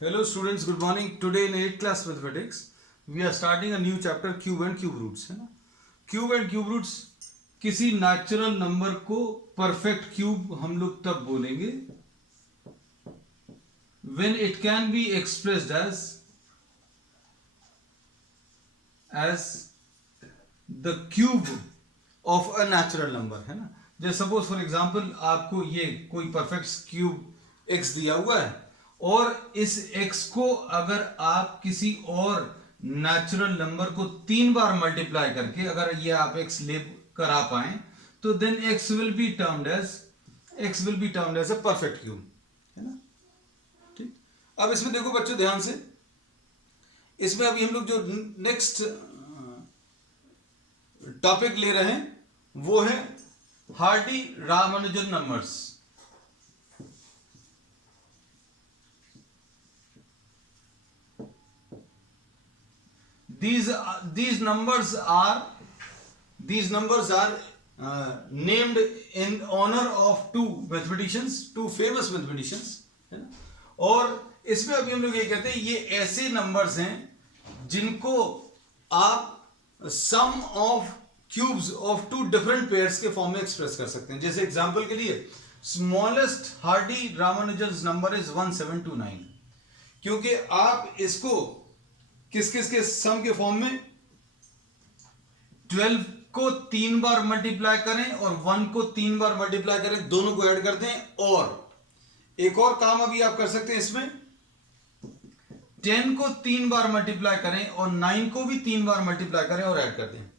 Hello students, good morning. Today in 8th class mathematics, we are starting a new chapter cube and cube roots, है ना. Cube and cube roots किसी natural number को perfect cube हम लोग तब बोलेंगे when it can be expressed as the cube of a natural number, है ना. जैसे सपोज फॉर एग्जांपल आपको ये कोई परफेक्ट क्यूब x दिया हुआ है और इस x को अगर आप किसी और नेचुरल नंबर को 3 बार मल्टीप्लाई करके अगर ये आप x ले कर आ पाए तो then x will be termed as a perfect cube, है ना. ठीक. अब इसमें देखो बच्चों ध्यान से, इसमें अभी हम लोग जो नेक्स्ट टॉपिक ले रहे हैं वो है Hardy Ramanujan numbers. These numbers are named in honor of two famous mathematicians, है ना. और इसमें अभी हम लोग ये कहते हैं ये ऐसे नंबर्स हैं जिनको आप sum of cubes of two different pairs के फॉर्म में एक्सप्रेस कर सकते हैं. जैसे एग्जांपल के लिए smallest Hardy Ramanujan number is 1729, क्योंकि आप इसको किस किस के सम के फॉर्म में 12 को 3 बार मल्टीप्लाई करें और 1 को 3 बार मल्टीप्लाई करें, दोनों को ऐड कर दें. और एक और काम अभी आप कर सकते हैं इसमें 10 को 3 बार मल्टीप्लाई करें और 9 को भी 3 बार मल्टीप्लाई करें और ऐड कर दें.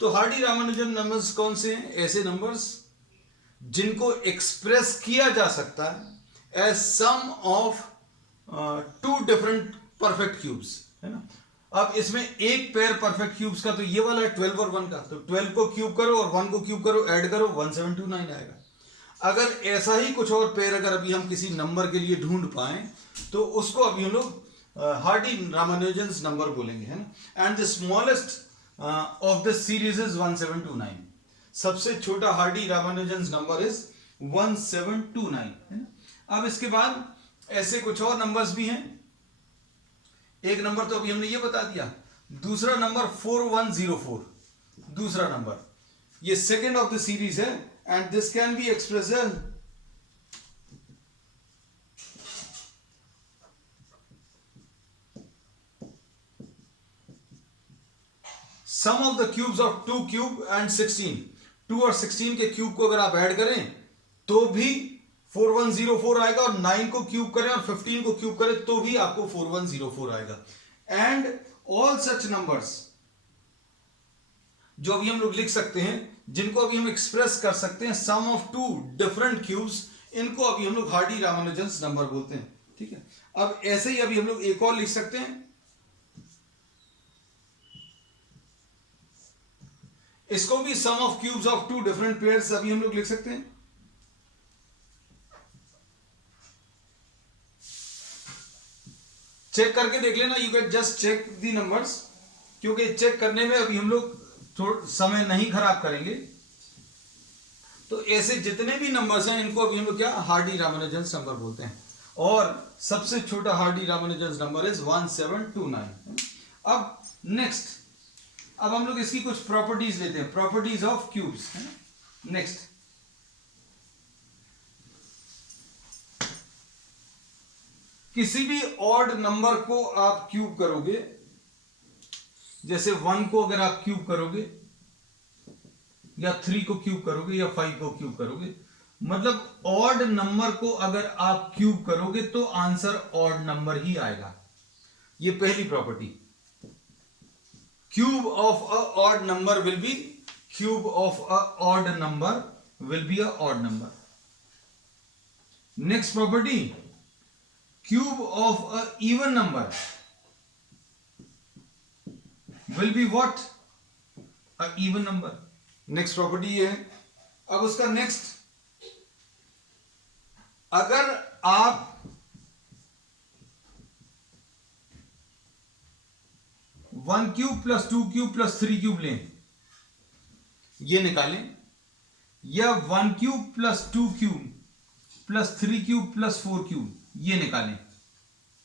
तो हार्डी रामानुजन नंबर्स कौन से हैं? ऐसे नंबर्स जिनको एक्सप्रेस किया जा सकता है as sum of two different perfect cubes, है ना. अब इसमें एक पेयर परफेक्ट क्यूब्स का तो ये वाला है 12 और 1 का, तो 12 को क्यूब करो और 1 को क्यूब करो, ऐड करो, 1729 आएगा. अगर ऐसा ही कुछ और पेयर अगर अभी हम किसी नंबर के लिए ढूंढ पाए तो उसको अभी हम लोग हार्डी रामानुजन नंबर बोलेंगे, है ना. And the smallest of this series is 1729. सबसे छोटा हार्डी रामानुजन नंबर इज 1729, है ना. अब इसके बाद ऐसे कुछ और नंबर्स भी हैं. एक नंबर तो अभी हमने ये बता दिया. दूसरा नंबर 4104, दूसरा नंबर ये सेकेंड ऑफ द सीरीज है and this can be express sum of the cubes of 2 cube and 16. 2 और 16 के क्यूब को अगर आप ऐड करें तो भी 4104 आएगा और 9 को क्यूब करें और 15 को क्यूब करें तो भी आपको 4104 आएगा. एंड ऑल सच नंबर्स जो अभी हम लोग लिख सकते हैं जिनको अभी हम एक्सप्रेस कर सकते हैं सम ऑफ टू डिफरेंट क्यूब्स, इनको अभी हम लोग हार्डी रामानुजन नंबर बोलते हैं. ठीक है. अब ऐसे ही अभी हम लोग एक और लिख सकते हैं, इसको भी sum of cubes of two different pairs अभी हम लोग लिख सकते हैं. चेक करके देख लेना, you can just check the numbers, क्योंकि चेक करने में अभी हम लोग थोड़ा समय नहीं खराब करेंगे. तो ऐसे जितने भी नंबर्स हैं इनको अभी हम लोग क्या हार्डी रामानुजन नंबर बोलते हैं. और सबसे छोटा हार्डी रामानुजन नंबर इज 1729. अब नेक्स्ट, अब हम लोग इसकी कुछ प्रॉपर्टीज लेते हैं, प्रॉपर्टीज ऑफ क्यूब्स, है ना. नेक्स्ट, किसी भी ऑड नंबर को आप क्यूब करोगे, जैसे 1 को अगर आप क्यूब करोगे या 3 को क्यूब करोगे या 5 को क्यूब करोगे, मतलब ऑड नंबर को अगर आप क्यूब करोगे तो आंसर ऑड नंबर ही आएगा. ये पहली property. Cube of a odd number will be cube of a odd number will be a odd number. Next property, cube of a even number will be what? A even number. Next property ये है. अब उसका next, अगर आप 1 cube plus 2 cube plus 3 cube लें, ये निकालें, या 1 cube plus 2 cube plus 3 cube plus 4 cube ये निकालें,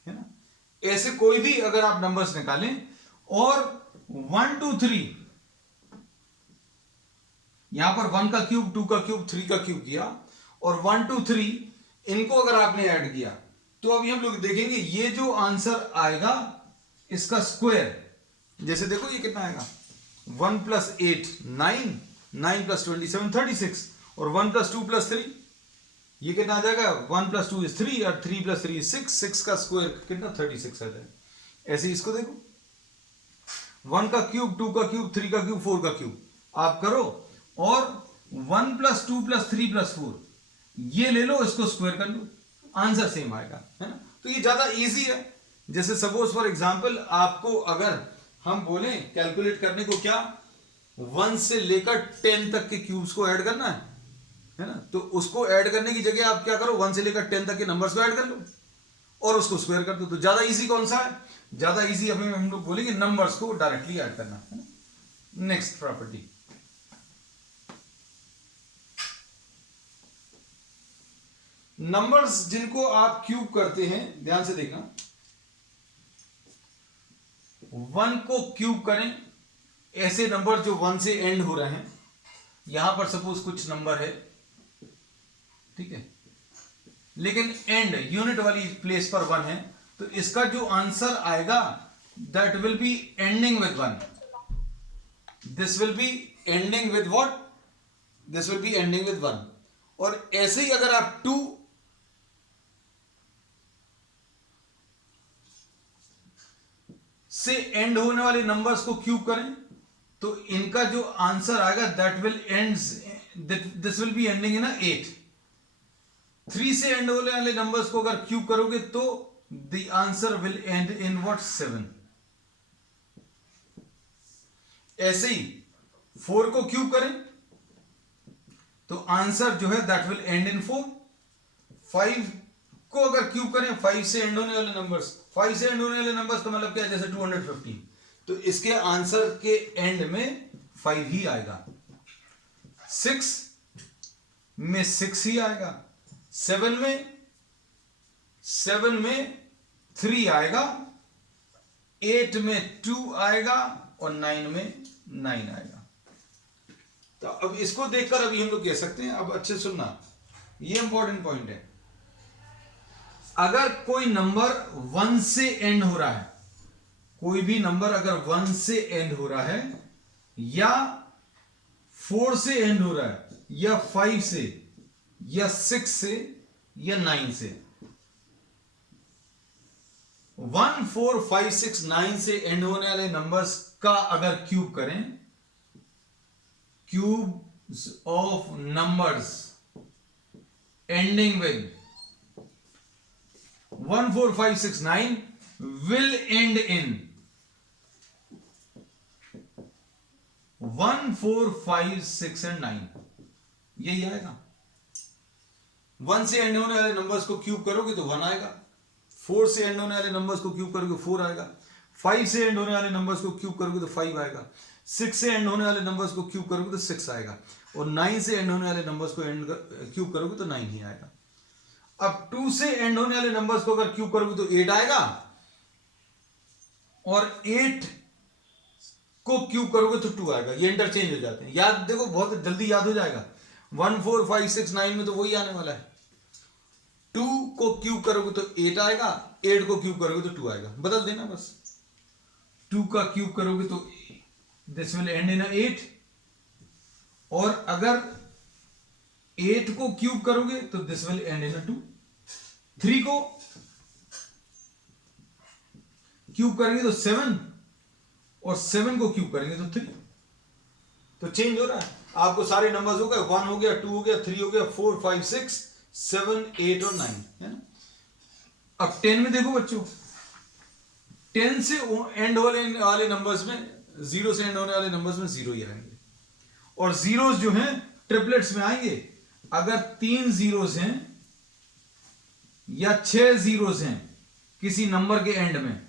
है ना। ऐसे कोई भी अगर आप नंबर्स निकालें और 1 2 3, यहां पर 1 का क्यूब, 2 का क्यूब, 3 का क्यूब किया और 1 2 3 इनको अगर आपने ऐड किया तो अभी हम लोग देखेंगे ये जो आंसर आएगा इसका स्क्वायर, जैसे देखो ये कितना आएगा 1 + 8 9, 9 + 27 36 और 1 + 2 + 3 ये कितना आ जाएगा 1 + 2 = 3 और 3 + 3 = 6, 6 का स्क्वायर कितना 36 आ जाएगा। ऐसे इसको देखो 1 का क्यूब, 2 का क्यूब, 3 का क्यूब, 4 का क्यूब आप करो और 1 + 2 + 3 + 4 ये ले लो, इसको स्क्वायर कर लो, आंसर सेम आएगा, है ना। तो ये ज्यादा इजी है। जैसे सपोज फॉर एग्जांपल आपको अगर हम बोले कैलकुलेट करने को क्या 1 से लेकर 10 तक के क्यूब्स को ऐड करना है ना, तो उसको ऐड करने की जगह आप क्या करो 1 से लेकर 10 तक के नंबर्स को ऐड कर लो और उसको स्क्वायर कर दो। तो ज्यादा इजी कौन सा है, ज्यादा इजी अभी हम लोग बोलेंगे नंबर्स को डायरेक्टली ऐड करना है ना। नेक्स्ट प्रॉपर्टी, नंबर्स जिनको आप क्यूब करते हैं, ध्यान से देखना, 1 को क्यूब करें, ऐसे नंबर जो 1 से एंड हो रहे हैं, यहां पर सपोज कुछ नंबर है, ठीक है, लेकिन एंड यूनिट वाली प्लेस पर 1 है, तो इसका जो आंसर आएगा that will be ending with 1, this will be ending with what, this will be ending with 1। और ऐसे ही अगर आप 2 से एंड होने वाले नंबर्स को क्यूब करें तो इनका जो आंसर आएगा that will ends, this will be ending in 8। 3 से एंड होने वाले नंबर्स को अगर क्यूब करोगे तो the answer will and in what 7। ऐसे ही 4 को क्यूब करें तो आंसर जो है दैट विल एंड इन 4। 5 को अगर क्यूब करें, 5 से एंड होने वाले नंबर्स, 5 से एंड होने वाले नंबर्स का मतलब क्या है, जैसे 215, तो इसके आंसर के एंड में 5 ही आएगा। 6 में 6 ही आएगा, 7 में 3 आएगा, 8 में 2 आएगा और 9 में 9 आएगा। तो अब इसको देखकर अभी हम लोग कह सकते हैं, अब अच्छे सुनना, ये इंपॉर्टेंट पॉइंट है, अगर कोई नंबर 1 से एंड हो रहा है, कोई भी नंबर अगर 1 से एंड हो रहा है या 4 से एंड हो रहा है या 5 से या 6 से या 9 से, 1 4 5 6 9 से एंड होने वाले नंबर्स का अगर क्यूब करें, cubes of numbers ending with 1 4 5 6 9 will end in 1 4 5 6 and 9, यही आएगा। 1 से एंड होने वाले नंबर्स को क्यूब करोगे तो 1 आएगा, 4 से एंड होने वाले नंबर्स को क्यूब करोगे 4 आएगा, 5 से एंड होने वाले नंबर्स को क्यूब करोगे तो 5 आएगा, 6 से एंड होने वाले नंबर्स को क्यूब करोगे तो 6 आएगा और 9 से एंड होने वाले नंबर्स को क्यूब करोगे तो 9 ही आएगा। अब 2 से एंड होने वाले नंबर्स को अगर क्यूब करोगे तो 8 आएगा और 8 को क्यूब करोगे तो 2 आएगा। ये इंटरचेंज हो जाते हैं, याद देखो बहुत जल्दी याद हो जाएगा। 1 4 5 6 9 में तो वही आने वाला है। 2 को क्यूब करोगे तो 8 आएगा, 8 को क्यूब करोगे तो 2 आएगा, बदल देना बस। 2 का क्यूब करोगे तो दिस विल एंड इन 8 और अगर 8 को क्यूब करोगे तो दिस विल एंड इन 2। 3 को क्यूब करेंगे तो 7 और 7 को क्यूब करेंगे तो 3। तो चेंज हो रहा है, आपको सारे नंबर्स हो गए, 1 हो गया, 2 हो गया, 3 हो गया, 4 5 6 7 8 और 9, है ना। अब 10 में देखो बच्चों, 10 से एंड वाले नंबर्स में, 0 से एंड होने वाले नंबर्स में 0 ही आएंगे और जीरोस जो हैं ट्रिपलेट्स में आएंगे। अगर 3 जीरोस हैं या 6 जीरोस हैं किसी नंबर के एंड में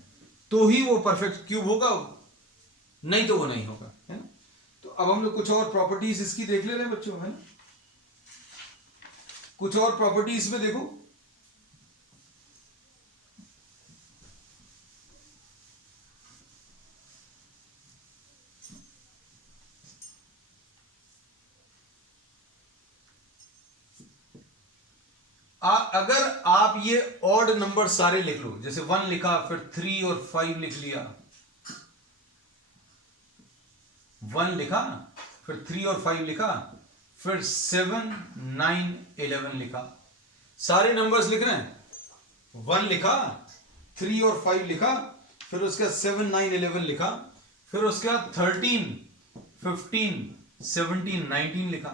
तो ही वो परफेक्ट क्यूब होगा, नहीं तो वो नहीं होगा, है ना। तो अब हम लोग कुछ और प्रॉपर्टीज इसकी देख ले रहे हैं बच्चों, है ना। कुछ और प्रॉपर्टीज में देखो, अगर आप ये ऑड नंबर सारे लिख लो, जैसे 1 लिखा, फिर 3 और 5 लिख लिया, 1 लिखा, फिर 3 और 5 लिखा, फिर 7 9 11 लिखा, सारे नंबर्स लिख रहे हैं। 1 लिखा, 3 और 5 लिखा, फिर उसके बाद 7 9 11 लिखा, फिर उसके बाद 13 15 17 19 लिखा।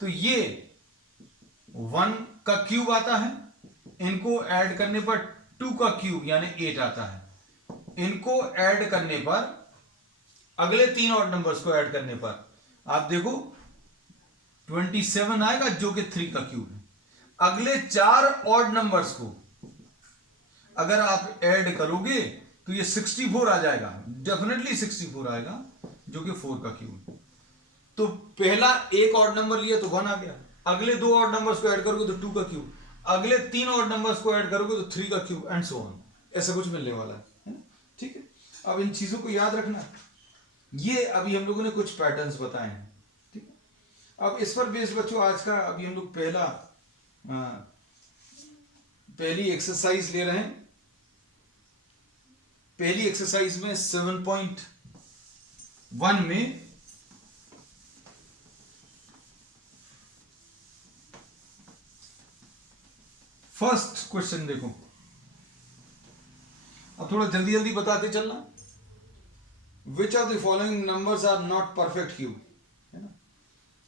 तो ये 1 का क्यूब आता है, इनको ऐड करने पर 2 का क्यूब यानी 8 आता है, इनको ऐड करने पर, अगले 3 ऑड नंबर्स को ऐड करने पर आप देखो 27 आएगा जो कि 3 का क्यूब है। अगले 4 ऑड नंबर्स को अगर आप ऐड करोगे तो ये 64 आ जाएगा, डेफिनेटली 64 आएगा जो कि 4 का क्यूब है। तो पहला एक ऑड नंबर लिया तो 1 आ गया, अगले 2 ऑड नंबर्स को ऐड करोगे तो 2 का क्यूब, अगले 3 ऑड नंबर्स को ऐड करोगे तो 3 का क्यूब, एंड सो ऑन, ऐसा कुछ मिलने वाला है। ठीक है, अब इन चीजों को याद रखना। ये अभी हम लोगों ने कुछ पैटर्न्स बताए हैं। ठीक है, अब इस पर बेस बच्चों आज का अभी हम लोग पहली एक्सरसाइज ले रहे हैं। पहली एक्सरसाइज में 7.1 में फर्स्ट क्वेश्चन देखो, अब थोड़ा जल्दी जल्दी बताते चलना। Which of the following numbers are not perfect cube, है ना।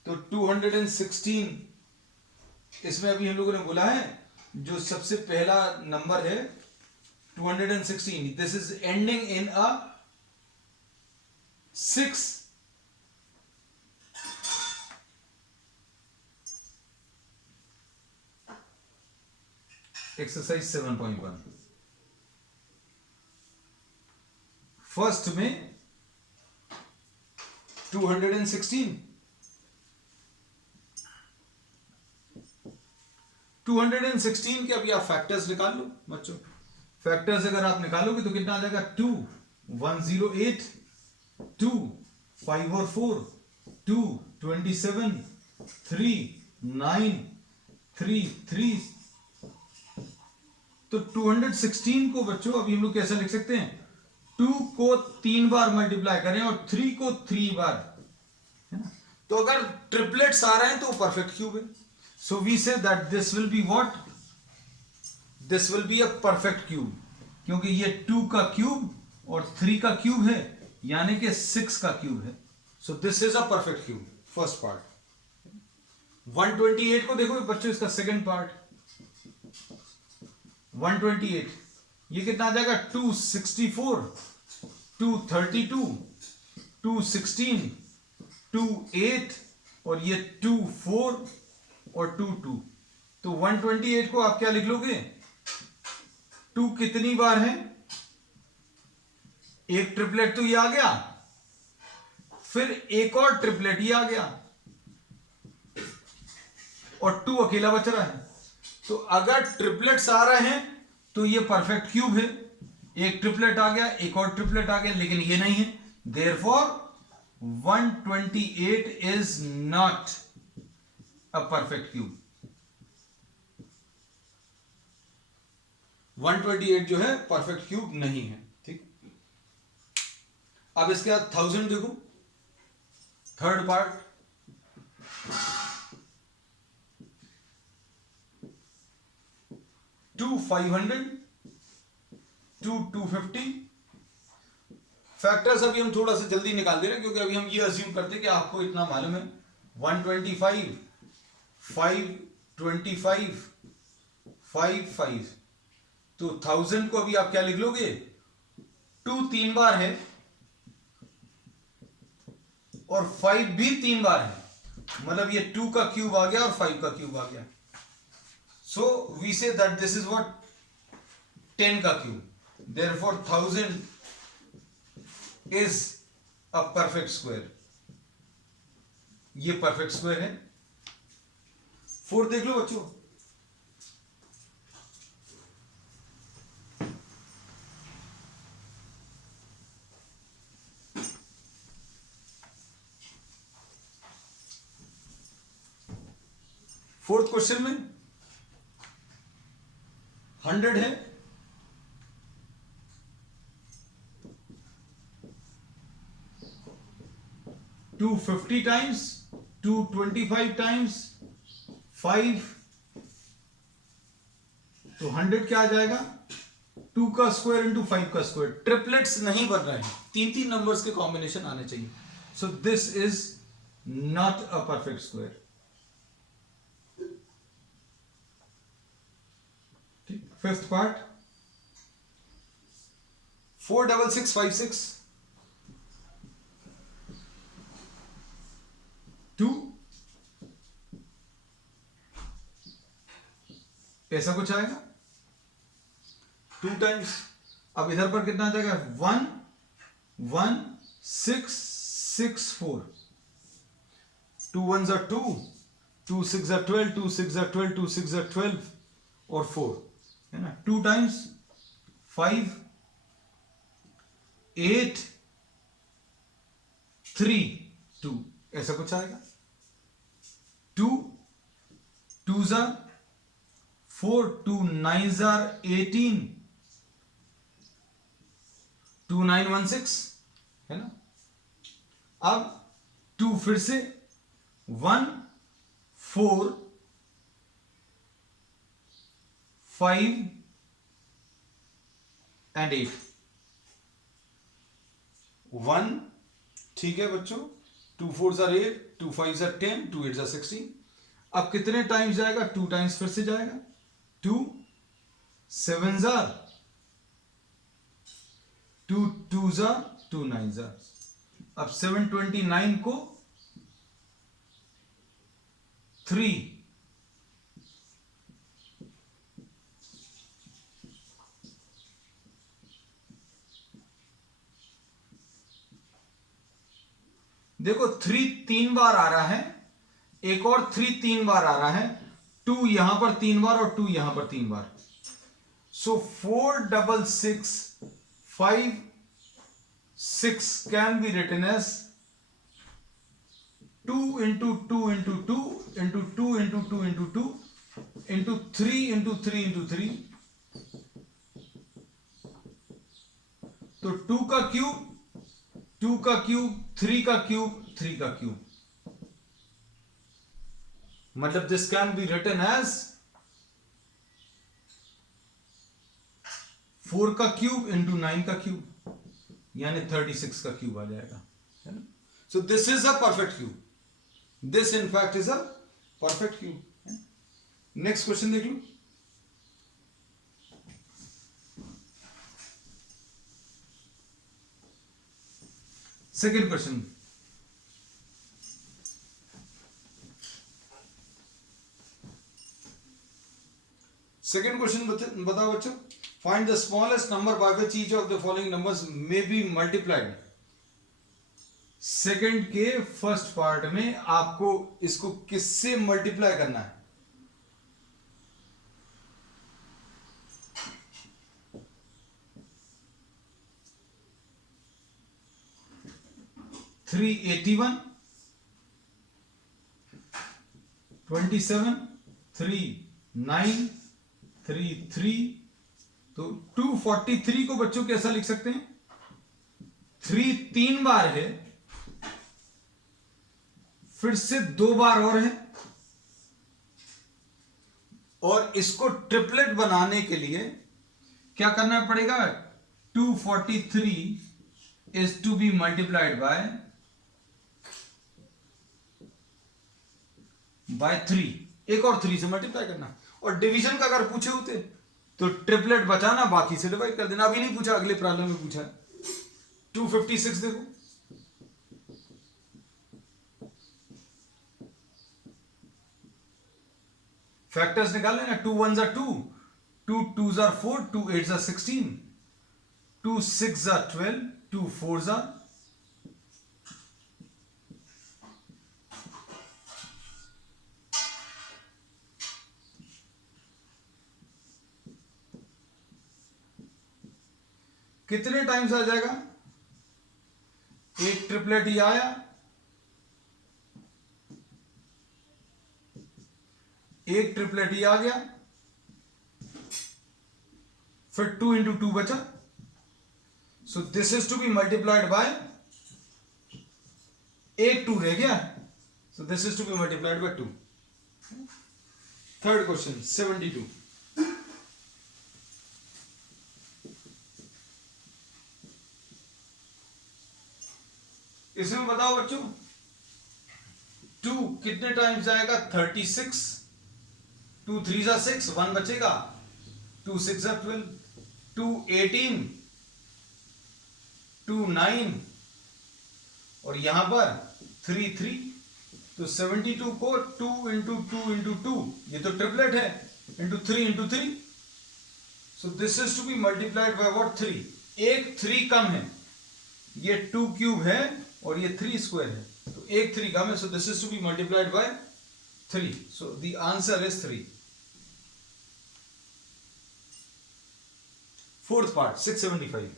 तो 216 इसमें अभी हम लोगों ने बोला है, जो सबसे पहला नंबर है 216, this is ending in a 6। Exercise 7.1 first में 216 के अभी आप फैक्टर्स निकाल लो बच्चों। फैक्टर्स अगर आप निकालोगे तो कितना आ जाएगा, 2 108, 2 5 और 4, 2 27, 3 9, 3 3। तो 216 को बच्चों अभी हम लोग कैसे लिख सकते हैं, 2 को 3 बार मल्टीप्लाई करें और 3 को 3 बार, है ना। तो अगर ट्रिपलेट्स आ रहे हैं तो परफेक्ट क्यूब है। So we say that this will be what, this will be a perfect cube, क्योंकि ये 2 का क्यूब और 3 का क्यूब है, यानी कि 6 का क्यूब है। So this is a perfect cube, first part. 128 को देखो बच्चों, इसका सेकंड पार्ट 128, ये कितना आ जाएगा, 264, 232, 216, 28 और ये 24 और 22। तो 128 को आप क्या लिख लोगे, 2 कितनी बार है, एक ट्रिपलेट तो ये आ गया, फिर एक और ट्रिपलेट ये आ गया और 2 अकेला बच रहा है। तो अगर ट्रिपलेट्स आ रहे हैं तो ये परफेक्ट क्यूब है, एक ट्रिपलेट आ गया, एक और ट्रिपलेट आ गया, लेकिन ये नहीं है, therefore 128 is not a perfect cube. 128 जो है परफेक्ट क्यूब नहीं है। ठीक, अब इसके बाद 1000 देखो, थर्ड पार्ट 2 500, 2 250। फैक्टर्स अभी हम थोड़ा सा जल्दी निकाल दे रहे हैं, क्योंकि अभी हम ये अज्यूम करते हैं कि आपको इतना मालूम है। 125 525 5 5। तो 1000 को अभी आप क्या लिख लोगे, 2 3 बार है और 5 भी 3 बार है, मतलब ये 2 का क्यूब आ गया और 5 का क्यूब आ गया। So we say that this is what, 10 का cube, therefore 1000 is a perfect square, ये परफेक्ट स्क्वायर है। 4 देख लो बच्चों, फोर्थ क्वेश्चन में 100 है, 250 टाइम्स, 225 टाइम्स 5, तो 100 क्या आ जाएगा, 2 का स्क्वायर इंटू 5 का स्क्वायर। ट्रिपलेट्स नहीं बन रहे हैं, 3-3 नंबर्स के कॉम्बिनेशन आने चाहिए। सो this is not a perfect square. ठीक, फिफ्थ पार्ट, 46656 2, ऐसा कुछ आएगा, 2 टाइम्स। अब इधर पर कितना आ जाएगा, 11664, 2 1s are 2, 2 6s are 12, 2 6s are 12, 2 6s are 12 और 4 है ना, 2 टाइम्स 5 8 3 2, ऐसा कुछ आएगा। 2 2s are 4, 2 9s are 18, 2916 है ना। अब 2 फिर से 1 4 5 and 8, 1, ठीक है बच्चों, 2 4s are 8, 2 5s are 10, 2 8s are 16। अब कितने टाइम्स जाएगा, 2 टाइम्स फिर से जाएगा, 2 7s are 2 2s are 2 9s are। अब 729 को 3 देखो 3 3 बार आ रहा है, एक और 3 3 बार आ रहा है, 2 यहां पर 3 बार और 2 यहां पर 3 बार। So 4 6 6 5 6 can be written as 2 into 2 into 2 into 2 into 2 into 2 into 3 into 3 into 3, तो 2 का क्यूब 2 का क्यूब 3 का क्यूब 3 का क्यूब, मतलब this can be written as 4 का क्यूब इंटू 9 का क्यूब, यानी 36 का क्यूब आ जाएगा, है ना। सो this is a perfect cube, this in fact is a perfect cube. Next question देख लो, सेकेंड क्वेश्चन, सेकेंड क्वेश्चन बताओ बच्चों, find the smallest number by which each of the following numbers may be multiplied. Second के first part में आपको इसको किससे multiply करना है, थ्री 81 27 3 9 3 3, तो 243 को बच्चों कैसा लिख सकते हैं, 3 3 बार है, फिर से 2 बार और है, और इसको ट्रिपलेट बनाने के लिए क्या करना पड़ेगा, 243 is to be multiplied by 3, एक और 3 से मल्टीप्लाई करना, और डिवीजन का अगर पूछे होते तो ट्रिपलेट बचाना, बाकी से डिवाइड कर देना। अभी नहीं पूछा, अगले प्रॉब्लम में पूछा है। 256 देखो, फैक्टर्स निकाल लेना, 2 1s are 2, 2 2s are 4, 2 8s are 16, 2 6s are 12, 2 4s are कितने टाइम्स आ जाएगा, एक ट्रिपलेट ही आया, एक ट्रिपलेट ही आ गया, फिर 2 इंटू 2 बचा, so this is to be multiplied by, एक 2 रह गया, so this is to be multiplied by 2। Third question 72। इसमें बताओ बच्चों 2 कितने टाइम्स आएगा, 36, 2 3 जा 6, 1 बचेगा, 2 6 जा 12, 2 18, 2 9 और यहां पर 3 3, तो 72 को 2 इंटू 2 इंटू 2, ये तो ट्रिपलेट है, into 3 into 3, so this is to be multiplied by what, 3। एक 3 कम है, ये 2 क्यूब है और ये 3 स्क्वायर है, तो एक 3 कम है, so this is to be multiplied by 3, so the answer is 3। Fourth part 675।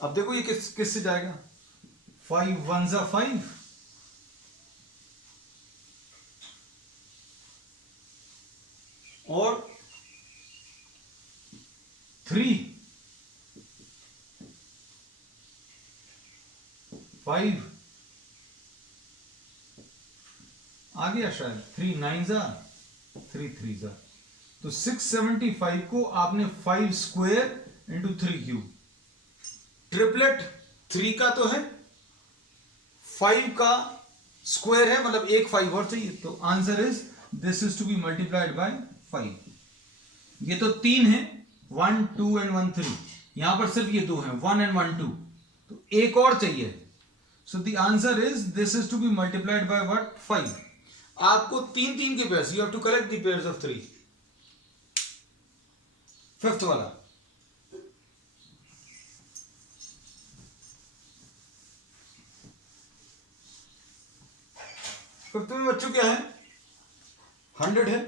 अब देखो ये किस से जाएगा, 5 1 जा 5, और 3 5 आ गया शायद, 3 9 जा 3 3 जा, तो 675 को आपने 5 स्क्वायर इंटू 3 क्यूब, ट्रिपलेट 3 का तो है, 5 का स्क्वायर है, मतलब एक 5 और चाहिए, तो answer is this is to be multiplied by 5। ये तो 3 है, 1 2 एंड 1 3, यहां पर सिर्फ ये 2 है, 1 एंड 1 2, तो एक और चाहिए, so the answer is this is to be multiplied by what, 5। आपको 3 3 के pairs, you have to collect the pairs of 3। Fifth वाला फिफ्थ में बच्चों क्या है, 100 है,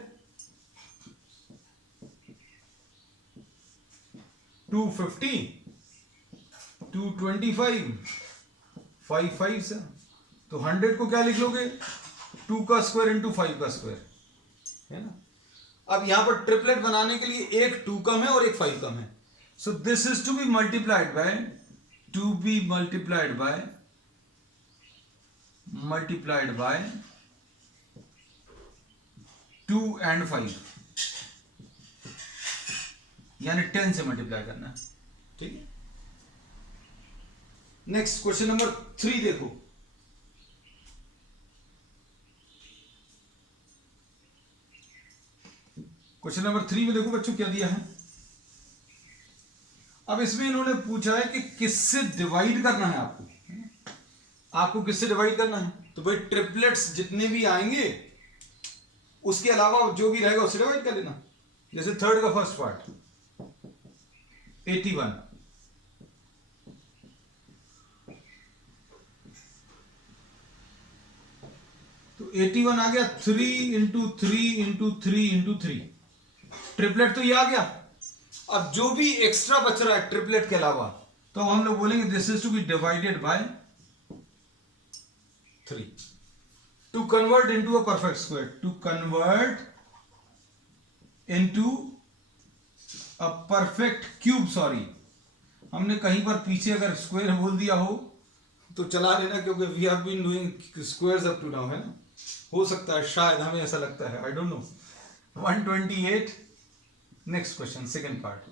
250, 225, 5 5 से, तो 100 को क्या लिख लोगे, 2 का स्क्वायर इंटू 5 का स्क्वायर, है ना। अब यहां पर ट्रिपलेट बनाने के लिए एक 2 कम है और एक 5 कम है, so this is to be multiplied by, to be multiplied by 2 and 5, यानी 10 से मल्टीप्लाई करना है, ठीक है। नेक्स्ट क्वेश्चन नंबर 3 देखो, क्वेश्चन नंबर 3 में देखो बच्चों क्या दिया है। अब इसमें इन्होंने पूछा है कि किससे डिवाइड करना है आपको किससे डिवाइड करना है, तो भाई ट्रिपलेट्स जितने भी आएंगे उसके अलावा जो भी रहेगा उससे डिवाइड कर लेना। जैसे थर्ड का फर्स्ट पार्ट 81, तो 81 आ गया, 3 इंटू 3 इंटू 3 इंटू 3, ट्रिपलेट तो ये आ गया। अब जो भी एक्स्ट्रा बच रहा है ट्रिपलेट के अलावा, तो हम लोग बोलेंगे this is to be divided by 3 to convert into a perfect square, to convert into a perfect cube. Sorry, हमने कहीं पर पीछे अगर स्क्वायर बोल दिया हो तो चला लेना, क्योंकि we have been doing squares up to now, है ना। हो सकता है, शायद हमें ऐसा लगता है, I don't know. 128, next question second part.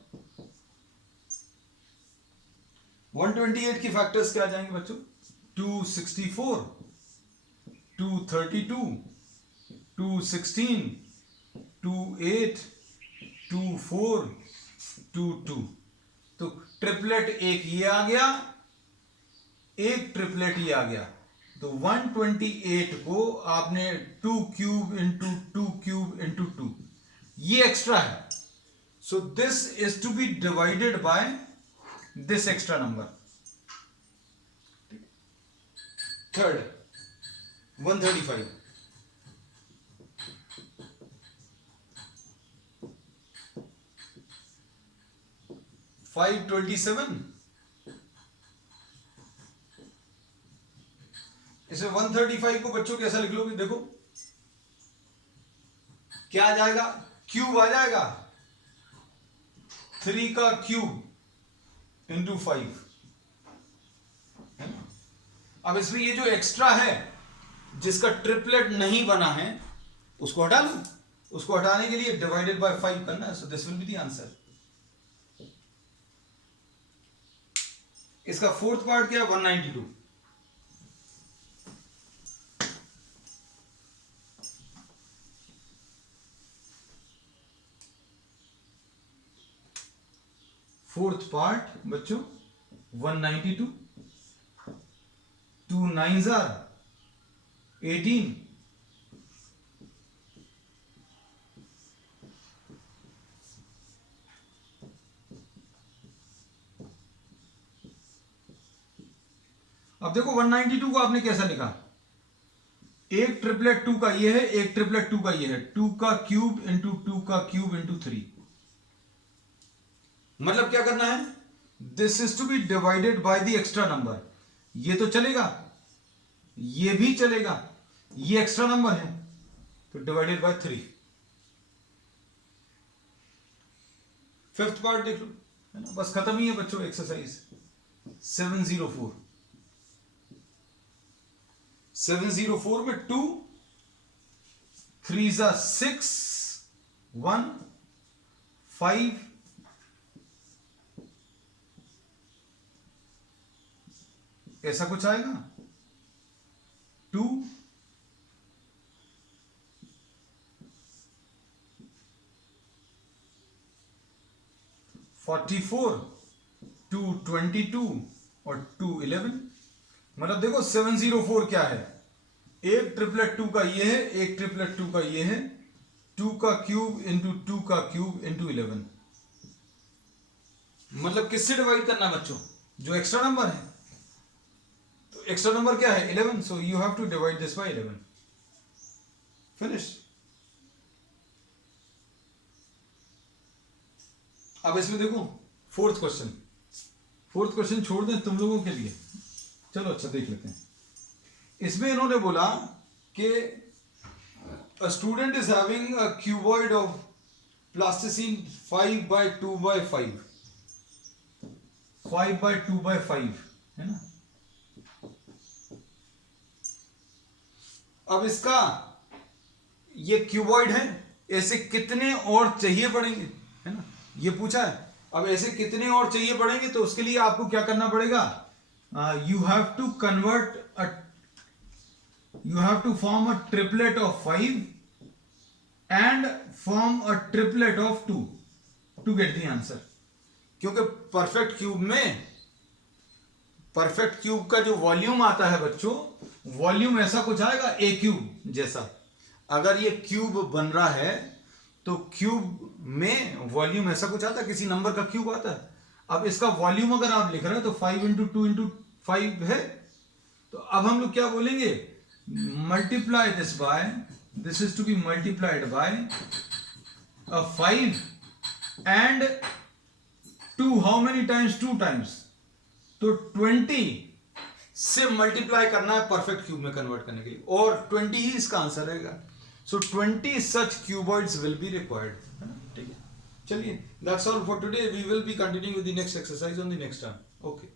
128 की फैक्टर्स क्या आ जाएंगे बच्चों, 264, 232, 216, 28, 24, 22, तो ट्रिपलेट एक ये आ गया, एक ट्रिपलेट ये आ गया, तो 128 को आपने 2 क्यूब इंटू 2 क्यूब इंटू 2, ये एक्स्ट्रा है, so this is to be divided by this extra number. Third 135, 527, इसमें 135 को बच्चों कैसा लिख लोगे? देखो क्या आ जाएगा, क्यूब आ जाएगा, 3 का क्यूब इंटू 5। अब इसमें ये जो एक्स्ट्रा है जिसका ट्रिपलेट नहीं बना है उसको हटा लो। उसको हटाने के लिए डिवाइडेड बाय 5 करना है। So this will be the answer. इसका फोर्थ पार्ट क्या है? 192। फोर्थ पार्ट बच्चों 192, 2 9s are 18, अब देखो 192 को आपने कैसा लिखा? एक ट्रिपलेट 2 का ये है, एक ट्रिपलेट 2 का ये है, 2 का क्यूब इंटू 2 का क्यूब इंटू 3। मतलब क्या करना है? This is to be divided by the extra number. ये तो चलेगा, ये भी चलेगा, ये एक्स्ट्रा नंबर है तो डिवाइडेड बाय 3। फिफ्थ पार्ट देख लो, है ना? बस खत्म ही है बच्चों एक्सरसाइज। 704 704 में 2 3 जा 6 1 5 ऐसा कुछ आएगा। 2 44 2 22 और 2 11। मतलब देखो 704 क्या है? एक ट्रिपलेट 2 का ये है, एक ट्रिपलेट 2 का ये है, 2 का क्यूब इंटू 2 का क्यूब इंटू 11। मतलब किससे डिवाइड करना बच्चों? जो एक्स्ट्रा नंबर है। तो एक्स्ट्रा नंबर क्या है? 11। So you have to divide this by 11। Finish. अब इसमें देखो फोर्थ क्वेश्चन छोड़ दें तुम लोगों के लिए। चलो अच्छा देख लेते हैं। इसमें इन्होंने बोला कि a student is having a cuboid of plasticine 5 by 2 by 5, 5 by 2 by 5 है ना। अब इसका ये क्यूबॉइड है, ऐसे कितने और चाहिए पड़ेंगे, है ना? ये पूछा है। अब ऐसे कितने और चाहिए पड़ेंगे तो उसके लिए आपको क्या करना पड़ेगा? You have to form a triplet of 5 and form a triplet of 2 to get the answer। क्योंकि परफेक्ट क्यूब का जो वॉल्यूम आता है बच्चों, वॉल्यूम ऐसा कुछ आएगा ए क्यूब जैसा। अगर ये क्यूब बन रहा है तो क्यूब में वॉल्यूम ऐसा कुछ आता है, किसी नंबर का क्यूब आता है। अब इसका वॉल्यूम अगर आप लिख रहे हैं तो 5 इंटू 2 इंटू 5 है। तो अब हम लोग क्या बोलेंगे? Multiply this by, this is to be multiplied by 5 and 2। How many times? 2 times. तो 20 से मल्टीप्लाई करना है परफेक्ट क्यूब में कन्वर्ट करने के लिए, और 20 ही इसका आंसर रहेगा। सो 20 such cuboids will be required। ठीक है, चलिए, that's all for today. We will be continuing with the next exercise on the next time. Okay.